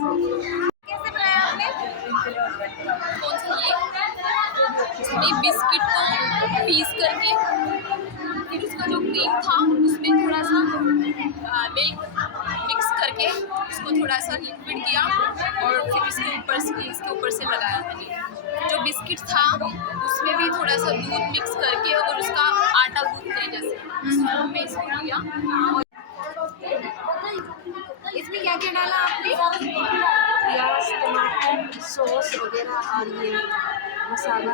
कैसे बनाया आपने? कौन सा ये? इसमें बिस्किट को पीस करके फिर उसका जो क्रीम था उसमें थोड़ा सा मिल्क मिक्स करके उसको थोड़ा सा लिक्विड किया और फिर इसके ऊपर से लगाया मैंने। जो बिस्किट था उसमें भी थोड़ा सा दूध मिक्स करके और उसका आटा गूंथते जैसे मैं इसको लिया। इसमें क्या क्या डाला आपने? प्याज, टमाटर, सॉस वगैरह और ये मसाला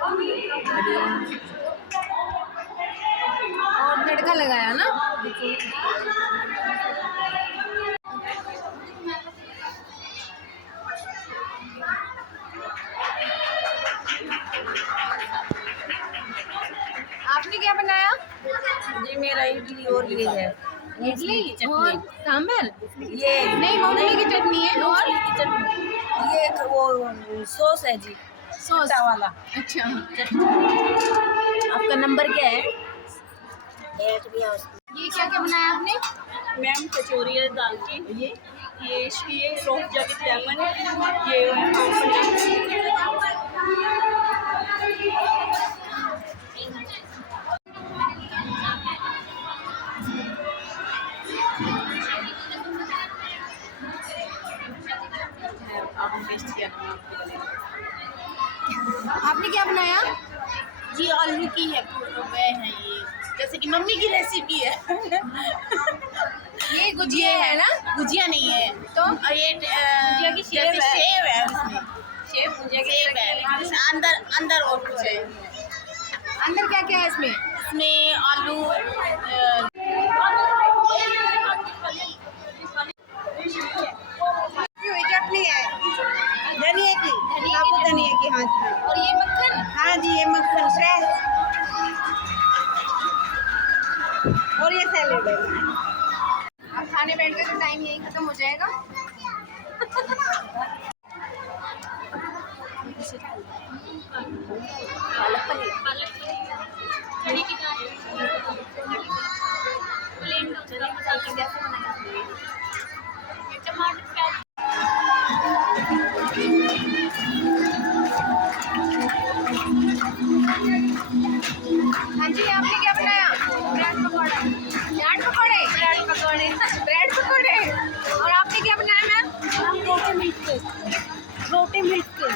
बढ़िया और तड़का लगाया ना। आपने क्या बनाया? ये मेरा इडली और ये है इडली चटनी। सांभर? ये नहीं, मूंगफली की चटनी है। और की चटनी, ये वो सॉस है जी, सॉस वाला। अच्छा, आपका नंबर क्या है? ये क्या क्या बनाया आपने? मैम कचौरी है दाल की, ये रोह जगत लेमन, ये आपने क्या बनाया? जी आलू की है, वह है ये, जैसे कि मम्मी की रेसिपी है। ये गुजिया है ना? गुजिया नहीं है तो ये गुजिया की जैसे शेव सेव है उसमें, शेफ गुजिया की सेव है अंदर और कुछ है। अंदर क्या क्या है इसमें? इसमें आलू चटनी है धनिया की, साबुत धनिया की। हाँ जी। और ये मक्खन? हाँ जी, ये मक्खन फ्रेश और ये सैलेड है। अब खाने बैठने का टाइम यही खत्म हो जाएगा। पालक पनीर हाँ जी, आपने क्या बनाया? ब्रेड पकौड़े। ब्रेड पकौड़े? ब्रेड पकौड़े। ब्रेड पकौड़े। और आपने क्या बनाया मैम? रोटी मिल्क केक, रोटी मिल्क केक,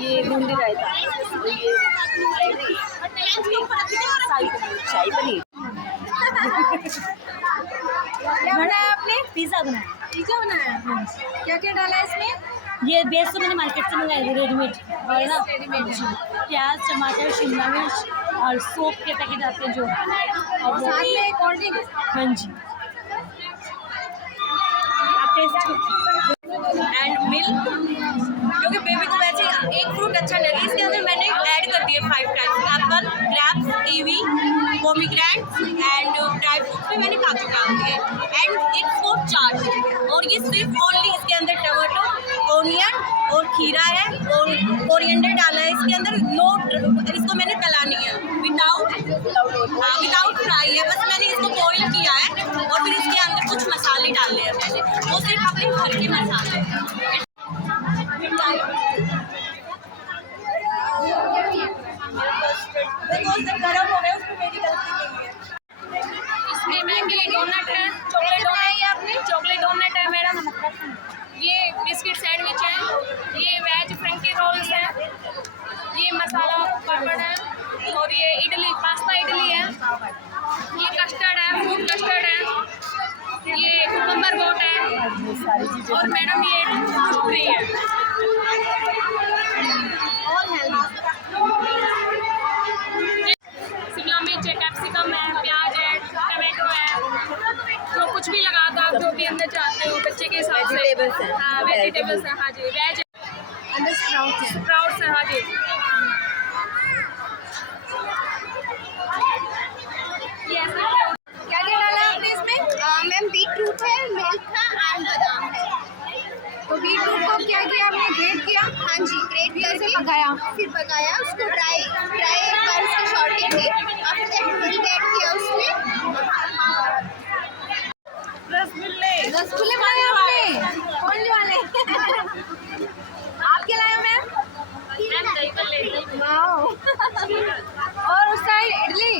ये बूंदी रायता, ये शाही पनीर। क्या बनाया आपने? पिज़्ज़ा बनाया। पिज़्ज़ा बनाया। क्या क्या डाला इसमें? ये बेस तो मैंने मार्केट से मंगाई थी रेडीमेड, और ना रेडीमेड। प्याज, टमाटर, शिमला मिर्च और सोप के पैकेट आते हैं जो, और और साथ में कोल्ड ड्रिंक। हाँ जी, आप टेस्ट एंड मिल्क, क्योंकि बेबी को वैसे एक फ्रूट अच्छा लगे, इसके अंदर मैंने ऐड कर दिए 5 types, Apple, grapes, kiwi, pomegranate and dry fruits में मैंने काजू डाल दिए एंड एक फ्रूट चाट। और ये सिर्फ ओनली इसके अंदर टमाटो, ऑनियन और खीरा है और कोरिएंडर डाला है इसके अंदर। नो, इसको मैंने तला नहीं है, विदाउट फ्राई है, बस मैंने इसको बॉईल किया है और फिर इसके अंदर कुछ मसाले डाले हैं मैंने, वो सिर्फ अपने घर के मसाले हैं। गरम हो रहा है, उसमें मेरी गलती नहीं है। इसमें मैगी डोनट है, चॉकलेट डोनट। आपने चॉकलेट डोनट है मैडम। ये बिस्किट सैंडविच है, ये वेज फ्रेंकी रोल्स है, ये मसाला पापड़ है, और ये इडली, पास्ता इडली है, ये कस्टर्ड है, फ्रूट कस्टर्ड है, ये कुकुम्बर गोट है, और मैडम ये फ्रूट फ्री है। All healthy. शिमला मिर्च है, कैप्सिकम है, प्याज है, टमाटो है, तो कुछ भी लगा दो आप, जो भी अंदर चाहते हो बच्चे के हिसाब से। वेजिटेबल्स हैं। हाँ, वेजिटेबल्स है। हाँ जी, वेज अंदर स्प्राउट्स है। हाँ जी। क्या क्या डाला आपने इसमें? मैम बीटरूट है, मिल्क है एंड बादाम है। तो बीटरूट को क्या किया आपने? ग्रेट किया? हाँ जी, ग्रेट करके पकाया। फिर पकाया उसको, ड्राई एक बार उसकी शॉर्टिंग की, आफ्टर दैट मिल्क ऐड किया उसमें रसगुल्ले बनाए आपने? कौन ले वाले? आप क्या लाए हो मैम? मैम दही भल्ले वाओ। और उस साइड इडली।